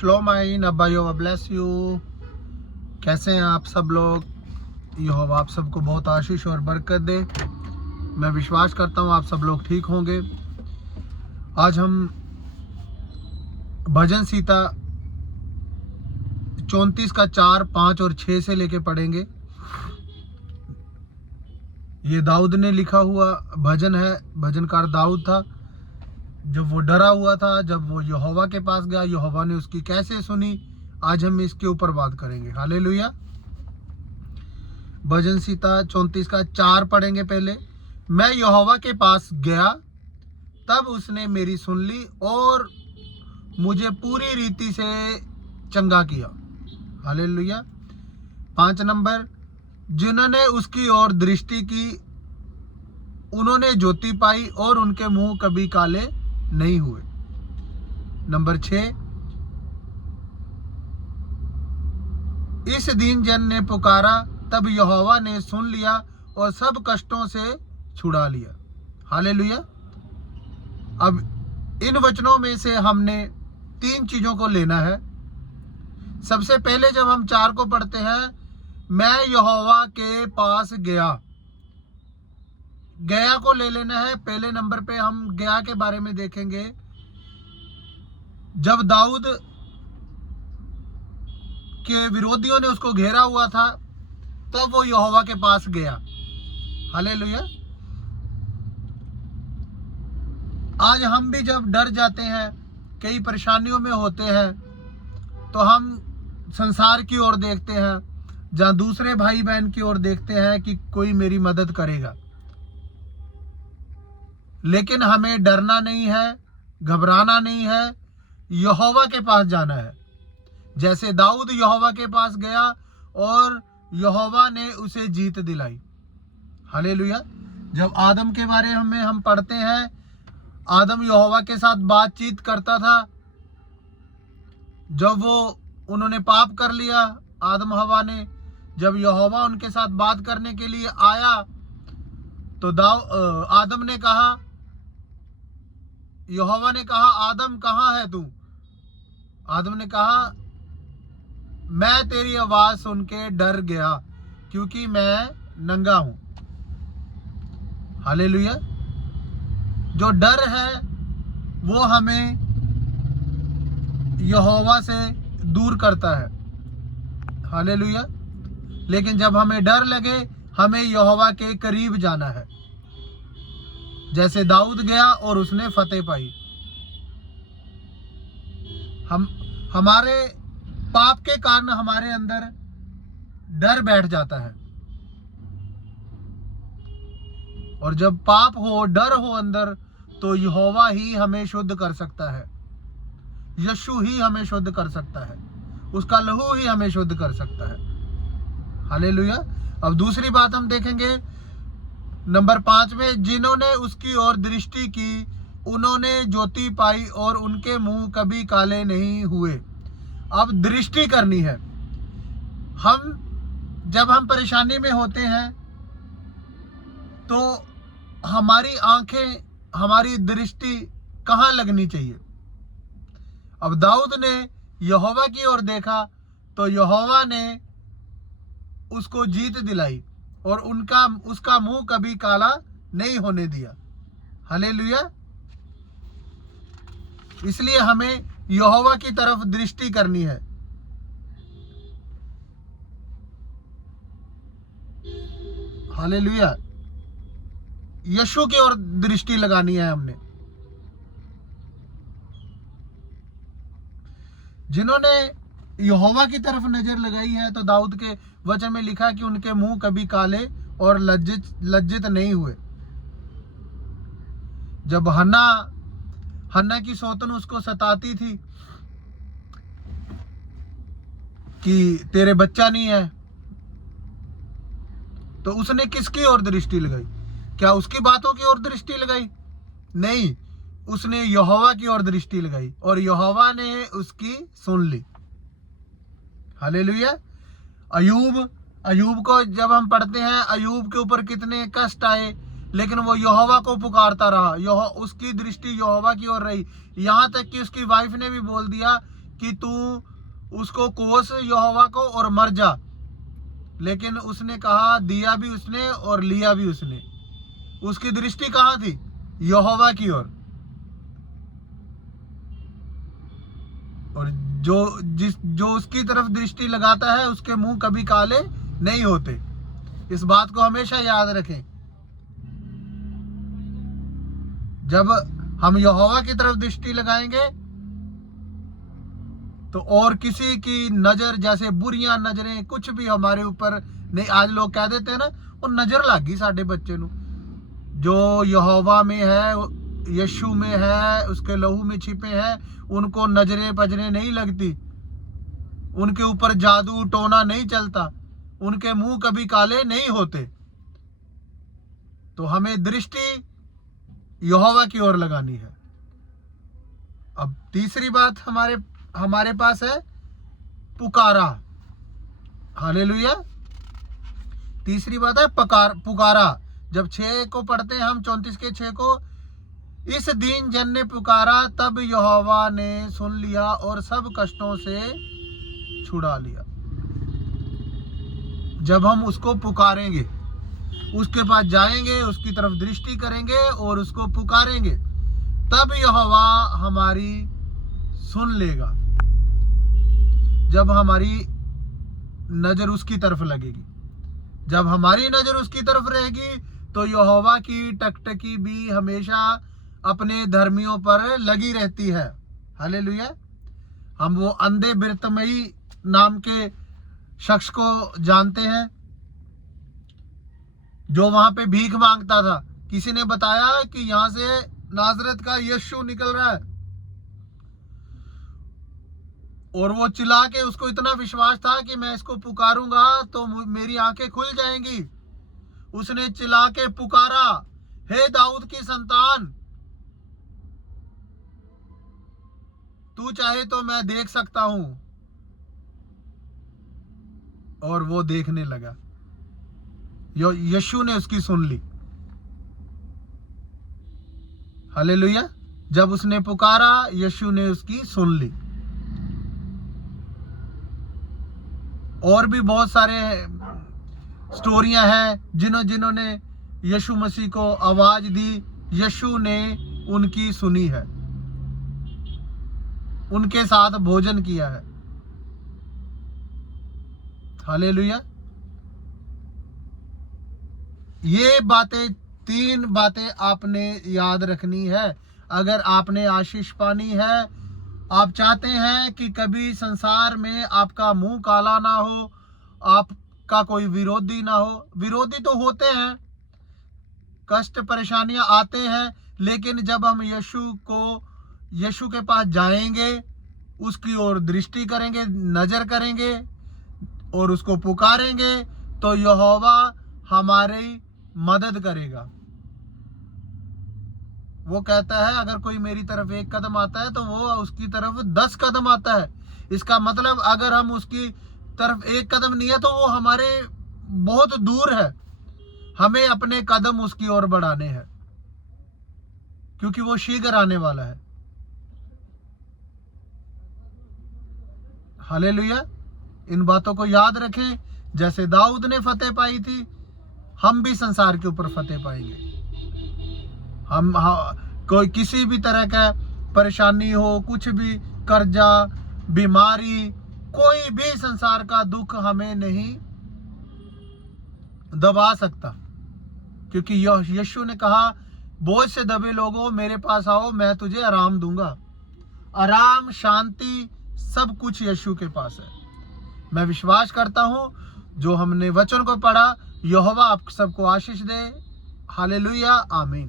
श्लोम आइन अब्बा Jehovah bless you. कैसे हैं आप सब लोग? यहोवा आप सबको बहुत आशीष और बरकत दे। मैं विश्वास करता हूँ आप सब लोग ठीक होंगे। आज हम भजन सीता 34 का 4, 5 और 6 से लेके पढ़ेंगे। ये दाऊद ने लिखा हुआ भजन है। भजनकार दाऊद था। जब वो डरा हुआ था, जब वो यहोवा के पास गया, यहोवा ने उसकी कैसे सुनी, आज हम इसके ऊपर बात करेंगे। हालेलुया। भजन सीता 34 का 4 पढ़ेंगे। पहले, मैं यहोवा के पास गया, तब उसने मेरी सुन ली और मुझे पूरी रीति से चंगा किया। हालेलुया। 5 नंबर, जिन्होंने उसकी ओर दृष्टि की उन्होंने ज्योति पाई और उनके मुंह कभी काले नहीं हुए। नंबर 6, इस दिन जन ने पुकारा, तब यहोवा ने सुन लिया और सब कष्टों से छुड़ा लिया। हालेलुया। अब इन वचनों में से हमने 3 चीजों को लेना है। सबसे पहले जब हम 4 को पढ़ते हैं, मैं यहोवा के पास गया, गया को ले लेना है। पहले नंबर पे हम गया के बारे में देखेंगे। जब दाऊद के विरोधियों ने उसको घेरा हुआ था, तब वो यहोवा के पास गया। हालेलुया। आज हम भी जब डर जाते हैं, कई परेशानियों में होते हैं, तो हम संसार की ओर देखते हैं, जहां दूसरे भाई बहन की ओर देखते हैं कि कोई मेरी मदद करेगा। लेकिन हमें डरना नहीं है, घबराना नहीं है, यहोवा के पास जाना है। जैसे दाऊद यहोवा के पास गया और यहोवा ने उसे जीत दिलाई। हालेलुया। जब आदम के बारे में हम पढ़ते हैं, आदम यहोवा के साथ बातचीत करता था। जब उन्होंने पाप कर लिया, आदम हवा ने, जब यहोवा उनके साथ बात करने के लिए आया, तो आदम ने कहा, यहोवा ने कहा, आदम कहाँ है तू? आदम ने कहा, मैं तेरी आवाज सुन के डर गया क्योंकि मैं नंगा हूं। हालेलुया। जो डर है वो हमें यहोवा से दूर करता है। हालेलुया। लेकिन जब हमें डर लगे, हमें यहोवा के करीब जाना है। जैसे दाऊद गया और उसने फतेह पाई। हमारे पाप के कारण हमारे अंदर डर बैठ जाता है, और जब पाप हो, डर हो अंदर, तो यहोवा ही हमें शुद्ध कर सकता है। यीशु ही हमें शुद्ध कर सकता है। उसका लहू ही हमें शुद्ध कर सकता है। हालेलुया। अब दूसरी बात हम देखेंगे नंबर 5 में, जिन्होंने उसकी ओर दृष्टि की उन्होंने ज्योति पाई और उनके मुंह कभी काले नहीं हुए। अब दृष्टि करनी है। जब हम परेशानी में होते हैं, तो हमारी आंखें, हमारी दृष्टि कहाँ लगनी चाहिए? अब दाऊद ने यहोवा की ओर देखा, तो यहोवा ने उसको जीत दिलाई और उसका मुंह कभी काला नहीं होने दिया। हालेलुया। इसलिए हमें यहोवा की तरफ दृष्टि करनी है। हालेलुया। यीशु की ओर दृष्टि लगानी है हमने। जिन्होंने यहोवा की तरफ नजर लगाई है, तो दाऊद के वचन में लिखा कि उनके मुंह कभी काले और लज्जित नहीं हुए। जब हन्ना की सौतन उसको सताती थी कि तेरे बच्चा नहीं है, तो उसने किसकी ओर दृष्टि लगाई? क्या उसकी बातों की ओर दृष्टि लगाई? नहीं, उसने यहोवा की ओर दृष्टि लगाई और यहोवा ने उसकी सुन ली। हालेलुया। अयूब को जब हम पढ़ते हैं, अयूब के ऊपर कितने कष्ट आए, लेकिन वो यहोवा को पुकारता रहा। उसकी दृष्टि यहोवा की ओर रही। यहाँ तक कि उसकी वाइफ ने भी बोल दिया कि तू उसको कोस यहोवा को और मर जा, लेकिन उसने कहा, दिया भी उसने और लिया भी उसने। उसकी दृष्टि कहाँ थी? यहोवा की ओर। और जो उसकी तरफ दृष्टि लगाता है उसके मुंह कभी काले नहीं होते। इस बात को हमेशा याद रखें। जब हम यहोवा की तरफ दृष्टि लगाएंगे तो और किसी की नजर, जैसे बुरियां नजरें कुछ भी हमारे ऊपर नहीं। आज लोग कह देते हैं ना, वो नजर लग गई साडे बच्चे नू। जो यहोवा में है, यीशु में है, उसके लहू में छिपे हैं, उनको नजरें पजरें नहीं लगती, उनके ऊपर जादू टोना नहीं चलता, उनके मुंह कभी काले नहीं होते। तो हमें दृष्टि यहोवा की ओर लगानी है। अब तीसरी बात हमारे पास है पुकारा। हालेलुया। तीसरी बात है पुकारा। जब 6 को पढ़ते हैं हम, 34 के 6 को, इस दीन जन ने पुकारा, तब यहोवा ने सुन लिया और सब कष्टों से छुड़ा लिया। जब हम उसको पुकारेंगे, उसके पास जाएंगे, उसकी तरफ दृष्टि करेंगे और उसको पुकारेंगे, तब यहोवा हमारी सुन लेगा। जब हमारी नजर उसकी तरफ लगेगी, जब हमारी नजर उसकी तरफ रहेगी, तो यहोवा की टकटकी भी हमेशा अपने धर्मियों पर लगी रहती है। हालेलुया। हम वो अंधे बिरतमई नाम के शख्स को जानते हैं, जो वहां पे भीख मांगता था। किसी ने बताया कि यहां से नाजरत का यीशु निकल रहा है, और वो चिल्ला के, उसको इतना विश्वास था कि मैं इसको पुकारूंगा तो मेरी आंखें खुल जाएंगी। उसने चिल्ला के पुकारा, हे दाऊद की संतान, तू चाहे तो मैं देख सकता हूं। और वो देखने लगा। यीशु ने उसकी सुन ली। हालेलुया। जब उसने पुकारा, यीशु ने उसकी सुन ली। और भी बहुत सारे स्टोरियां हैं जिन्होंने यीशु मसीह को आवाज दी, यीशु ने उनकी सुनी है, उनके साथ भोजन किया है। हालेलुया। ये बातें, 3 बातें आपने याद रखनी है। अगर आपने आशीष पानी है, आप चाहते हैं कि कभी संसार में आपका मुंह काला ना हो, आपका कोई विरोधी ना हो। विरोधी तो होते हैं, कष्ट परेशानियां आते हैं, लेकिन जब हम यीशु के पास जाएंगे, उसकी ओर दृष्टि करेंगे, नजर करेंगे और उसको पुकारेंगे, तो यहोवा हमारी मदद करेगा। वो कहता है, अगर कोई मेरी तरफ 1 कदम आता है तो वो उसकी तरफ 10 कदम आता है। इसका मतलब अगर हम उसकी तरफ 1 कदम नहीं है तो वो हमारे बहुत दूर है। हमें अपने कदम उसकी ओर बढ़ाने हैं, क्योंकि वो शीघ्र आने वाला है। हालेलुया। इन बातों को याद रखें। जैसे दाऊद ने फतेह पाई थी, हम भी संसार के ऊपर फतेह पाएंगे। कोई किसी भी तरह का परेशानी हो, कुछ भी कर्जा, बीमारी, कोई भी संसार का दुख हमें नहीं दबा सकता, क्योंकि यीशु ने कहा, बोझ से दबे लोगों मेरे पास आओ, मैं तुझे आराम दूंगा। आराम, शांति, सब कुछ यीशु के पास है। मैं विश्वास करता हूं, जो हमने वचन को पढ़ा, यहोवा आप सबको आशीष दे। हालेलुया। आमीन।